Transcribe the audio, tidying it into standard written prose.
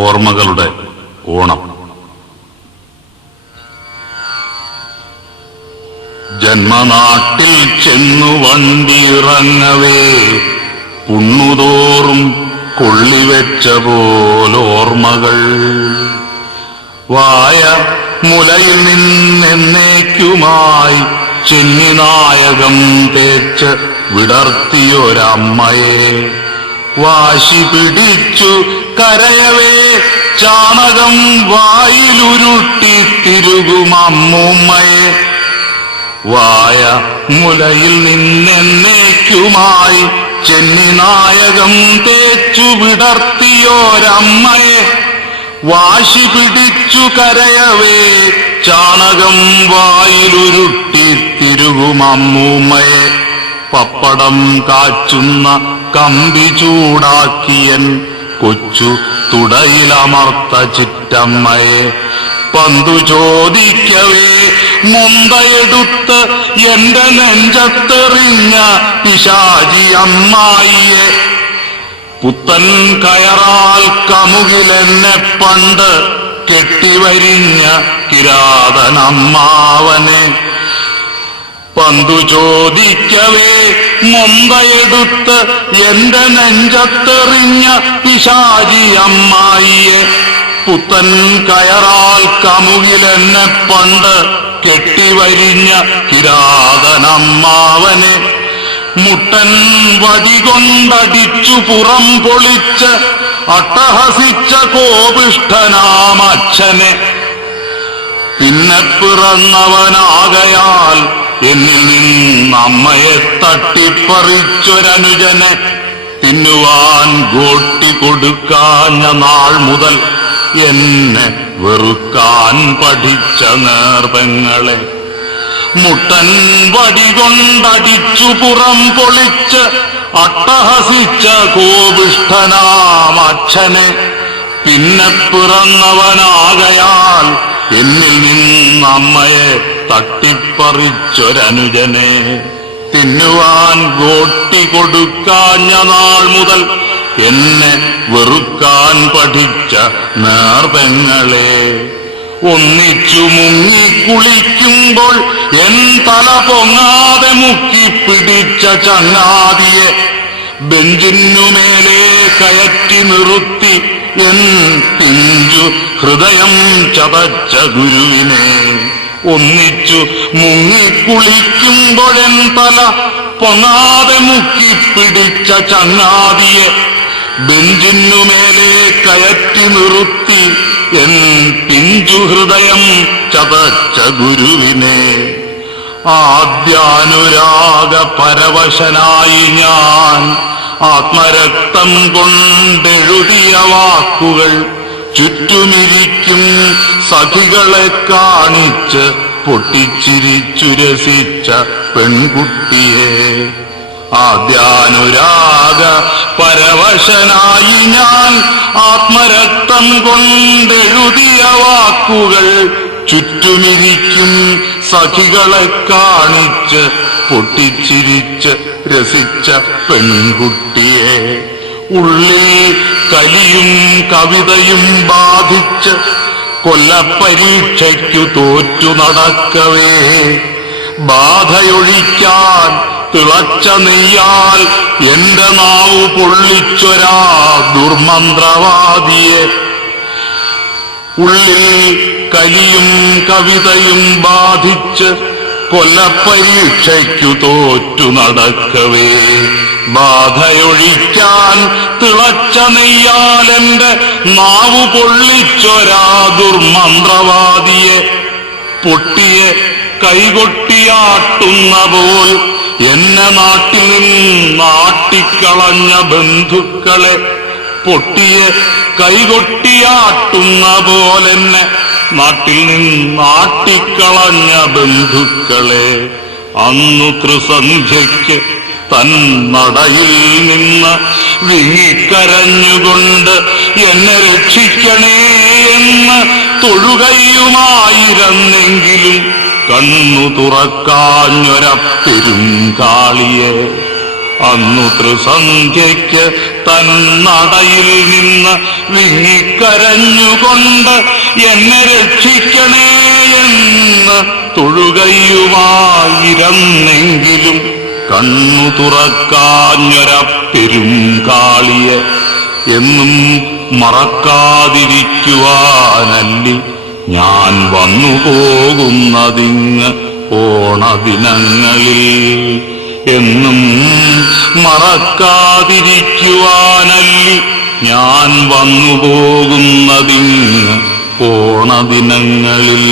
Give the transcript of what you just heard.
ഓർമ്മകളുടെ ഓണം. ജന്മനാട്ടിൽ ചെന്നു വണ്ടിയിറങ്ങവേ പുണ്ണുതോറും കൊള്ളിവെച്ച പോലോർമ്മകൾ. വായ മുലയിൽ നിന്നെന്നേക്കുമായി ചെന്നിനായകം തേച്ച് വിടർത്തിയൊരമ്മയെ വാശി പിടിച്ചു കരയവേ ചാണകം വായിലുരുട്ടി തിരുകുമമ്മൂമ്മയെ. വായ മുലയിൽ നിന്നെന്നേക്കുമായി ചെന്നിനായകം തേച്ചു വിടർത്തിയോരമ്മയെ വാശി പിടിച്ചു കരയവേ ചാണകം വായിലുരുട്ടി തിരുകുമമ്മൂമ്മയെ. പപ്പടം കാച്ചുന്ന കമ്പി ചൂടാക്കിയൻ കൊച്ചു തുടയിലമർത്ത ചിറ്റമ്മയെ പന്തു ചോദിക്കവേ മുന്തയെടുത്ത് എന്റെ നെഞ്ചത്തെറിഞ്ഞ പിശാചി അമ്മായിയെ. പുത്തൻ കയറാൽ കമുകിലെന്നെ പണ്ട് കെട്ടിവരിഞ്ഞ കിരാതനമ്മാവനെ പന്തു ചോദിക്കവേ മുന്തയെടുത്ത് എന്റെ നെഞ്ചത്തെറിഞ്ഞ പിശാചി അമ്മായിയെ. പുത്തൻ കയറാൽ കമുകിലെന്നെ പണ്ട് കെട്ടിവരിഞ്ഞ കിരാതനമ്മാവനെ മുട്ടൻ വടികൊണ്ടടിച്ചു പുറം പൊളിച്ച് അട്ടഹസിച്ച കോപിഷ്ഠനാമച്ഛനെ. പിന്നെ പിറന്നവനാകയാൽ എന്നിൽ നിന്നമ്മയെ തട്ടിപ്പറിച്ചൊരനുജനെ തിന്നുവാൻ ഗോട്ടി കൊടുക്കാഞ്ഞ നാൾ മുതൽ എന്നെ വെറുക്കാൻ പഠിച്ച നേർപെങ്ങളെ. മുട്ടൻ വടികൊണ്ടടിച്ചു പുറം പൊളിച്ച് അട്ടഹസിച്ച കോപിഷ്ഠനാമച്ഛനെ പിന്നെ പിറന്നവനാകയാൽ എന്നിൽ നിന്നമ്മയെ തട്ടിപ്പറിച്ചൊരനുജനെ തിന്നുവാൻ ഗോട്ടി കൊടുക്കാഞ്ഞ നാൾ മുതൽ എന്നെ വെറുക്കാൻ പഠിച്ച നേർപെങ്ങളെ. ഒന്നിച്ചു മുങ്ങിക്കുളിക്കുമ്പോൾ എൻ തല പൊങ്ങാതെ മുക്കിപ്പിടിച്ച ചങ്ങാതിയെ ബെഞ്ചിനുമേലെ കയറ്റി നിർത്തി എൻ പിഞ്ചു ഹൃദയം ചതച്ച ഗുരുവിനെ. ഒന്നിച്ചു മുങ്ങിക്കുളിക്കുമ്പോഴെൻ തല പൊങ്ങാതെ മുക്കിപ്പിടിച്ച ചങ്ങാതിയെ ബെഞ്ചിനുമേലെ കയറ്റി നിർത്തി എൻ പിഞ്ചു ഹൃദയം ചതച്ച ഗുരുവിനെ. ആദ്യാനുരാഗ പരവശനായി ഞാൻ ആത്മരക്തം കൊണ്ടെഴുതിയ വാക്കുകൾ ചുറ്റുമിരിക്കും സഖികളെ കാണിച്ച് പൊട്ടിച്ചിരിച്ചു രസിച്ച പെൺകുട്ടിയെ. ആദ്യാനുരാഗ പരവശനായി ഞാൻ ആത്മരക്തം കൊണ്ടെഴുതിയ വാക്കുകൾ ചുറ്റുമിരിക്കും സഖികളെ കാണിച്ച് പൊട്ടിച്ചിരിച്ച് രസിച്ച പെൺകുട്ടിയെ. ഉള്ളിൽ കലിയും കവിതയും ബാധിച്ച് കൊല്ലപ്പരീക്ഷയ്ക്കു തോറ്റു നടക്കവേ ബാധയൊഴിക്കാൻ തിളച്ച നെയ്യാൽ എന്റെ നാവു പൊള്ളിച്ചൊരാ ദുർമന്ത്രവാദിയെ. ഉള്ളിൽ കലിയും കവിതയും ബാധിച്ച് കൊല്ലപ്പരീക്ഷയ്ക്കു തോറ്റു നടക്കവേ ബാധയൊഴിക്കാൻ തിളച്ച നെയ്യാൽ എന്റെ നാവു പൊള്ളിച്ചൊരാ ദുർമന്ത്രവാദിയെ. പൊട്ടിയെ കൈകൊട്ടിയാട്ടുന്ന പോൽ എന്നെ നാട്ടിൽ നിന്നാട്ടിക്കളഞ്ഞ ബന്ധുക്കളെ. പൊട്ടിയെ കൈകൊട്ടിയാട്ടുന്ന പോലെന്നെ നാട്ടിൽ നിന്നാട്ടിക്കളഞ്ഞ ബന്ധുക്കളെ. അന്നു ത്രിസന്ധ്യയ്ക്ക് തന്നടയിൽ നിന്ന് വിങ്ങിക്കരഞ്ഞുകൊണ്ട് എന്നെ രക്ഷിക്കണേ എന്ന് തൊഴുകയുമായിരുന്നെങ്കിലും കണ്ണു തുറക്കാഞ്ഞൊരപ്പെരുങ്കാളിയെ. അന്നു ത്രിസന്ധ്യയ്ക്ക് തന്നടയിൽ നിന്ന് വിങ്ങിക്കരഞ്ഞുകൊണ്ട് എന്നെ രക്ഷിക്കണേ എന്ന് തൊഴുകയുമായിരുന്നെങ്കിലും കണ്ണു തുറക്കാഞ്ഞൊരപ്പെരുങ്കാളിയെ എന്നും മറക്കാതിരിക്കുവാനല്ലി ഞാൻ വന്നു പോകുന്നതിങ്ങ് ഓണദിനങ്ങളിൽ. എന്നും മറക്കാതിരിക്കുവാനല്ലി ഞാൻ വന്നു പോകുന്നതിങ്ങ് ഓണദിനങ്ങളിൽ.